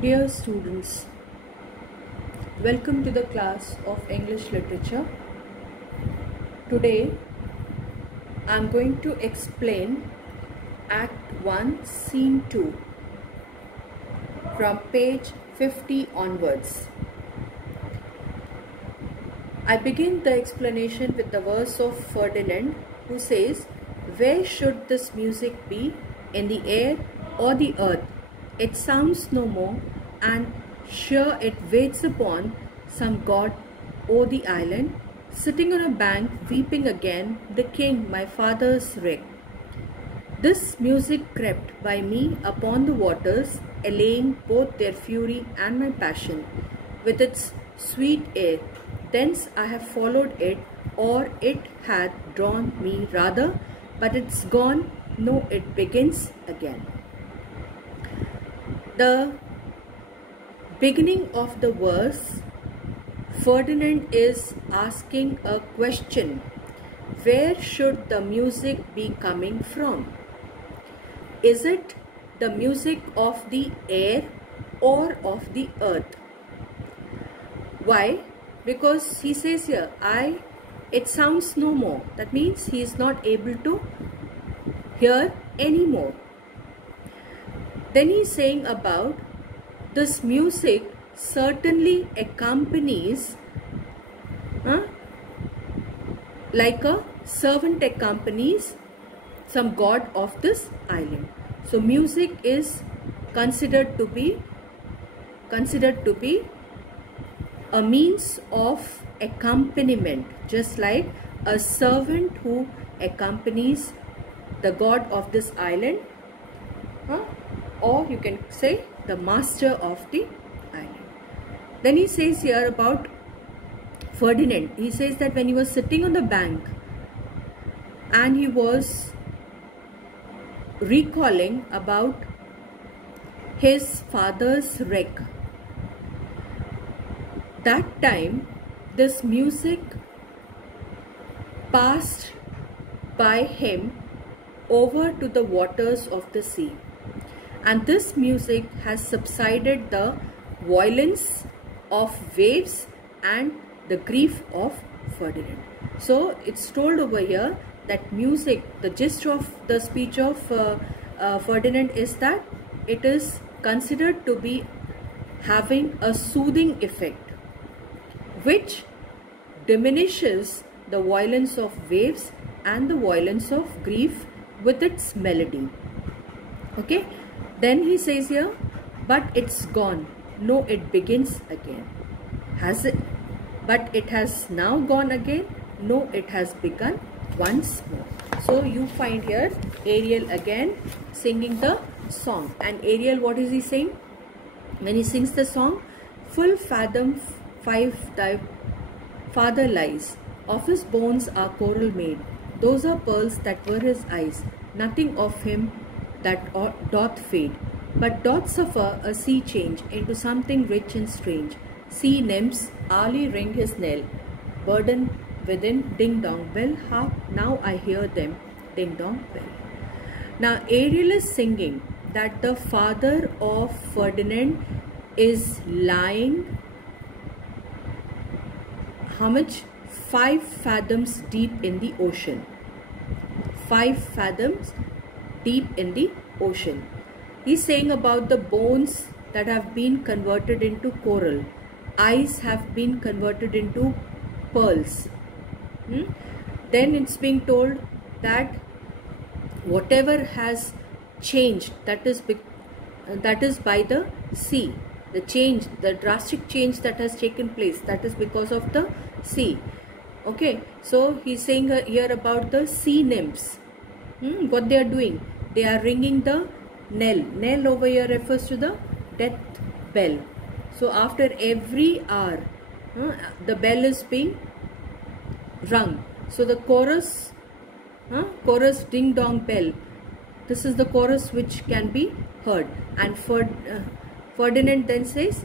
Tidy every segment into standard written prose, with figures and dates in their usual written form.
Dear students, welcome to the class of English Literature. Today I am going to explain Act 1, Scene 2 from page 50 onwards. I begin the explanation with the verse of Ferdinand, who says, "Where should this music be? In the air or the earth? It sounds no more, and sure it waits upon some god o'er the island, sitting on a bank, weeping again, the king, my father's wreck. This music crept by me upon the waters, allaying both their fury and my passion, with its sweet air. Thence I have followed it, or it hath drawn me rather, but it's gone, no, it begins again." The beginning of the verse, Ferdinand is asking a question. Where should the music be coming from? Is it the music of the air or of the earth? Why? Because he says here, it sounds no more. That means he is not able to hear anymore. Then he is saying about this music certainly accompanies like a servant accompanies some god of this island. So music is considered to be a means of accompaniment, just like a servant who accompanies the god of this island, or you can say the master of the island. Then he says here about Ferdinand. He says that when he was sitting on the bank and he was recalling about his father's wreck, that time this music passed by him over to the waters of the sea. And this music has subsided the violence of waves and the grief of Ferdinand. So it's told over here that music, the gist of the speech of Ferdinand is that it is considered to be having a soothing effect, which diminishes the violence of waves and the violence of grief with its melody. Okay. Then he says here, but it's gone, no, it begins again. Has it? But it has now gone again, no, it has begun once more. So you find here Ariel again singing the song. And Ariel, what is he saying? When he sings the song, "Full fathom 5 thy father lies, of his bones are coral made, those are pearls that were his eyes, nothing of him that doth fade, but doth suffer a sea change into something rich and strange. Sea nymphs hourly ring his knell, burden within ding dong bell, hark, now I hear them ding dong bell." Now Ariel is singing that the father of Ferdinand is lying how much? 5 fathoms deep in the ocean. 5 fathoms deep in the ocean. He's saying about the bones that have been converted into coral. Eyes have been converted into pearls. Then it's being told that whatever has changed, that is by the sea. The change, the drastic change that has taken place, that is because of the sea. Okay, so he's saying here about the sea nymphs. What they are doing? They are ringing the knell. Knell over here refers to the death bell. So after every hour, the bell is being rung. So the chorus ding dong bell. This is the chorus which can be heard. And Ferdinand then says,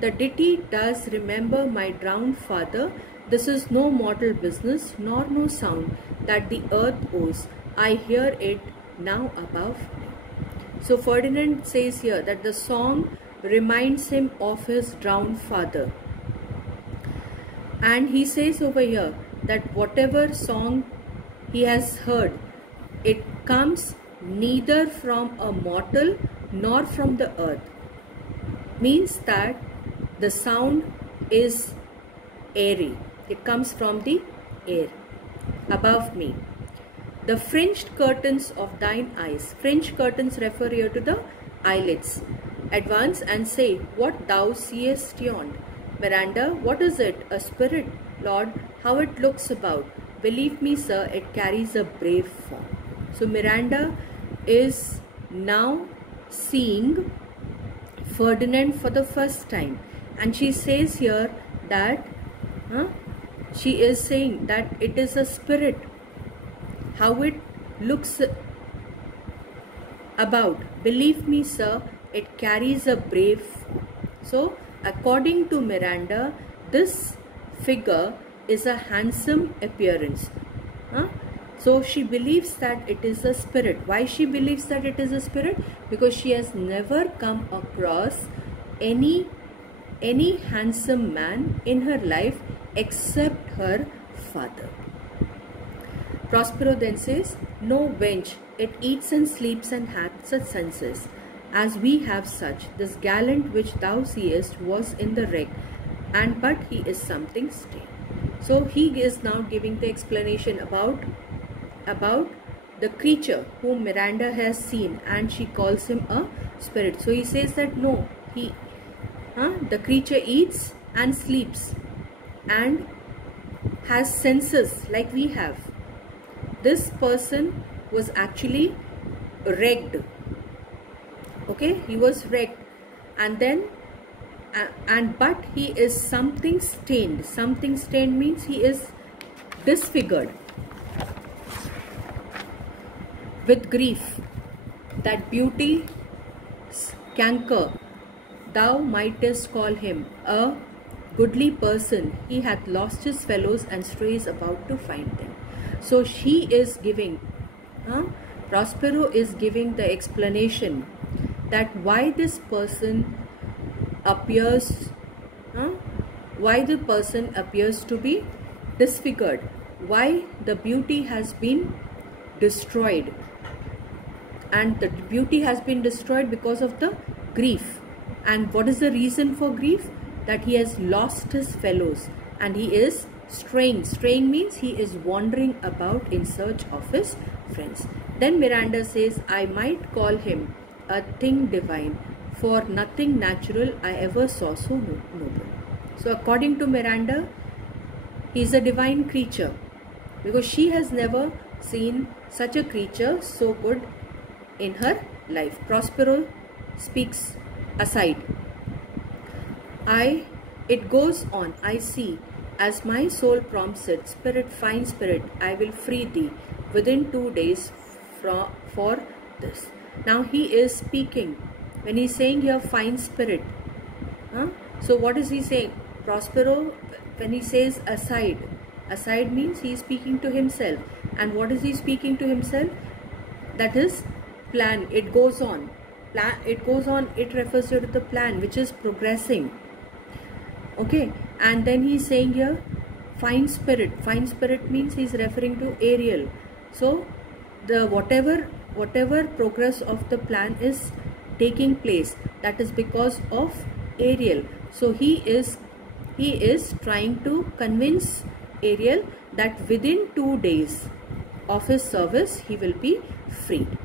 "The ditty does remember my drowned father. This is no mortal business, nor no sound that the earth owes. I hear it now above me." So Ferdinand says here that the song reminds him of his drowned father. And he says over here that whatever song he has heard, it comes neither from a mortal nor from the earth. Means that the sound is airy. It comes from the air above me. The fringed curtains of thine eyes. Fringed curtains refer here to the eyelids. Advance and say, what thou seest yond. Miranda, what is it? A spirit. Lord, how it looks about. Believe me, sir, it carries a brave form. So Miranda is now seeing Ferdinand for the first time. And she says here that, she is saying that it is a spirit. How it looks about. Believe me, sir, it carries a brave form. So, according to Miranda, this figure is a handsome appearance. So, she believes that it is a spirit. Why she believes that it is a spirit? Because she has never come across any handsome man in her life except her father. Prospero then says, no wench, it eats and sleeps and hath such senses, as we have such. This gallant which thou seest was in the wreck, and but he is something stained. So he is now giving the explanation about the creature whom Miranda has seen, and she calls him a spirit. So he says that no, the creature eats and sleeps and has senses like we have. This person was actually wrecked. Okay, he was wrecked, and then but he is something stained. Something stained means he is disfigured with grief. That beauty canker, thou mightest call him a goodly person. He hath lost his fellows and strays about to find them. So she is giving, Prospero is giving the explanation that why this person appears, why the person appears to be disfigured, why the beauty has been destroyed, and the beauty has been destroyed because of the grief. And what is the reason for grief? That he has lost his fellows and he is straying. Straying means he is wandering about in search of his friends. Then Miranda says, I might call him a thing divine, for nothing natural I ever saw so noble. So according to Miranda, he is a divine creature because she has never seen such a creature so good in her life. Prospero speaks aside. It goes on, I see, as my soul prompts it, spirit, fine spirit, I will free thee within 2 days for this. Now he is speaking. When he is saying here, fine spirit. So what is he saying? Prospero, when he says aside, aside means he is speaking to himself. And what is he speaking to himself? That is plan. It goes on. It goes on. It refers to the plan which is progressing. Okay. And then he is saying here, fine spirit. Fine spirit means he is referring to Ariel. So the whatever progress of the plan is taking place, that is because of Ariel. So he is trying to convince Ariel that within 2 days of his service he will be freed.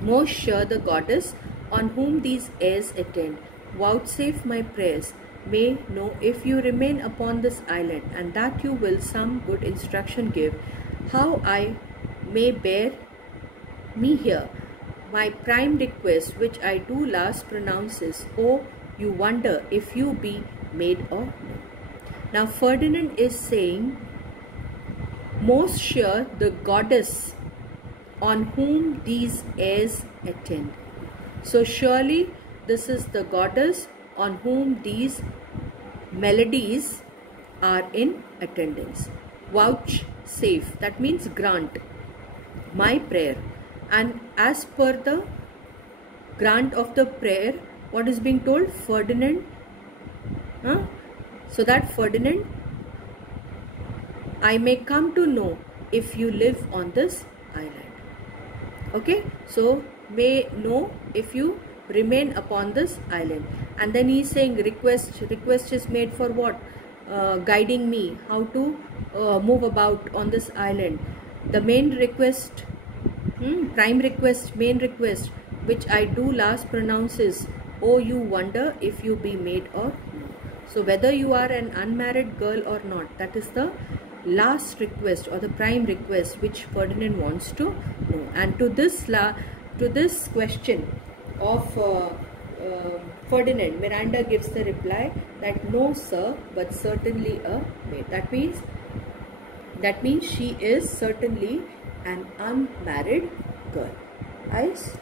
Most sure the goddess on whom these airs attend, vouchsafe my prayers, may know if you remain upon this island, and that you will some good instruction give, how I may bear me here. My prime request which I do last pronounce is, oh, you wonder if you be made or no. Now Ferdinand is saying, most sure the goddess on whom these airs attend. So surely this is the goddess on whom these melodies are in attendance. Vouchsafe, that means grant my prayer. And as per the grant of the prayer, what is being told? Ferdinand, so that Ferdinand, I may come to know if you live on this island. Okay, so may know if you remain upon this island. And then he is saying request is made for what? Guiding me how to move about on this island. The main request, prime request, main request, which I do last pronounce is, oh, you wonder if you be made or no. So whether you are an unmarried girl or not, that is the last request or the prime request which Ferdinand wants to know. And to this question of Ferdinand, Miranda gives the reply that no sir, but certainly a maid. That means she is certainly an unmarried girl. Guys.